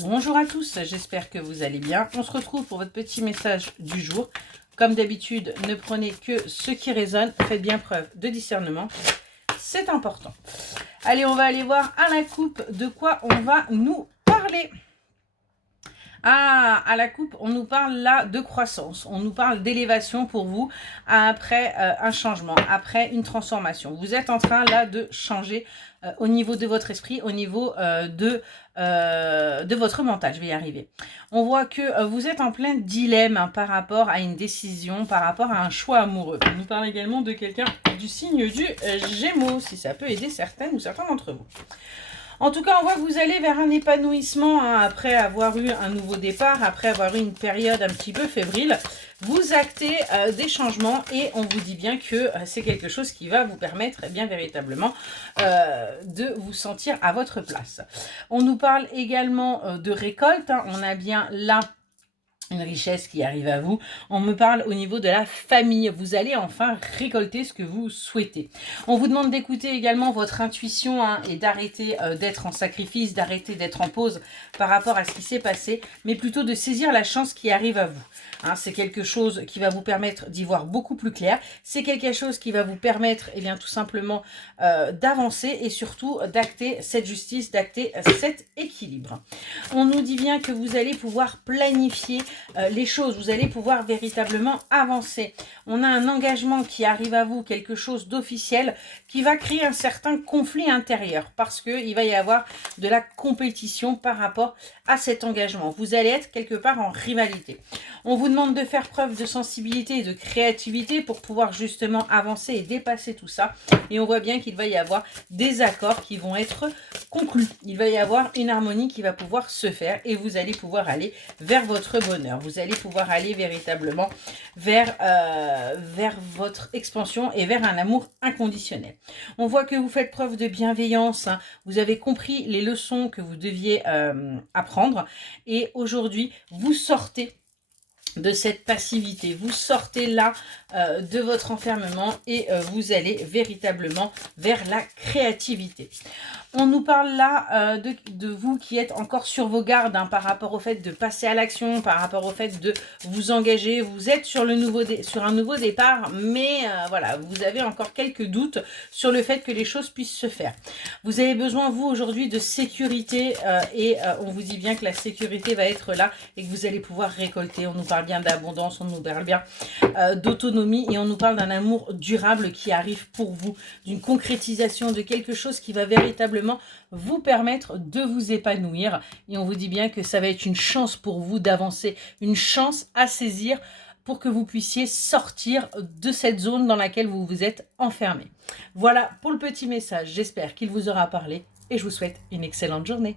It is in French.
Bonjour à tous, j'espère que vous allez bien. On se retrouve pour votre petit message du jour. Comme d'habitude, ne prenez que ce qui résonne. Faites bien preuve de discernement. C'est important. Allez, on va aller voir à la coupe de quoi on va nous parler. Ah, à la coupe, on nous parle là de croissance, on nous parle d'élévation pour vous après un changement, après une transformation. Vous êtes en train là de changer au niveau de votre esprit, au niveau de votre mental, je vais y arriver. On voit que vous êtes en plein dilemme hein, par rapport à une décision, par rapport à un choix amoureux. On nous parle également de quelqu'un du signe du Gémeaux, si ça peut aider certaines ou certains d'entre vous. En tout cas, on voit que vous allez vers un épanouissement hein, après avoir eu un nouveau départ, après avoir eu une période un petit peu fébrile. Vous actez des changements et on vous dit bien que c'est quelque chose qui va vous permettre eh bien véritablement de vous sentir à votre place. On nous parle également de récolte. Hein. On a bien là une richesse qui arrive à vous. On me parle au niveau de la famille. Vous allez enfin récolter ce que vous souhaitez. On vous demande d'écouter également votre intuition hein, et d'arrêter d'être en sacrifice, d'arrêter d'être en pause par rapport à ce qui s'est passé, mais plutôt de saisir la chance qui arrive à vous. Hein, c'est quelque chose qui va vous permettre d'y voir beaucoup plus clair. C'est quelque chose qui va vous permettre eh bien, tout simplement d'avancer et surtout d'acter cette justice, d'acter cet équilibre. On nous dit bien que vous allez pouvoir planifier les choses, vous allez pouvoir véritablement avancer. On a un engagement qui arrive à vous, quelque chose d'officiel qui va créer un certain conflit intérieur parce qu'il va y avoir de la compétition par rapport à cet engagement. Vous allez être quelque part en rivalité. On vous demande de faire preuve de sensibilité et de créativité pour pouvoir justement avancer et dépasser tout ça. Et on voit bien qu'il va y avoir des accords qui vont être conclus. Il va y avoir une harmonie qui va pouvoir se faire et vous allez pouvoir aller vers votre bonheur. Vous allez pouvoir aller véritablement vers votre expansion et vers un amour inconditionnel. On voit que vous faites preuve de bienveillance. Hein. Vous avez compris les leçons que vous deviez apprendre et aujourd'hui, vous sortez de cette passivité, vous sortez là de votre enfermement et vous allez véritablement vers la créativité. On nous parle là de vous qui êtes encore sur vos gardes hein, par rapport au fait de passer à l'action, par rapport au fait de vous engager. Vous êtes sur, sur un nouveau départ, mais voilà, vous avez encore quelques doutes sur le fait que les choses puissent se faire. Vous avez besoin, vous, aujourd'hui, de sécurité et on vous dit bien que la sécurité va être là et que vous allez pouvoir récolter. On nous parle bien d'abondance, on nous parle bien d'autonomie et on nous parle d'un amour durable qui arrive pour vous, d'une concrétisation de quelque chose qui va véritablement vous permettre de vous épanouir et on vous dit bien que ça va être une chance pour vous d'avancer, une chance à saisir pour que vous puissiez sortir de cette zone dans laquelle vous vous êtes enfermé. Voilà pour le petit message, j'espère qu'il vous aura parlé et je vous souhaite une excellente journée.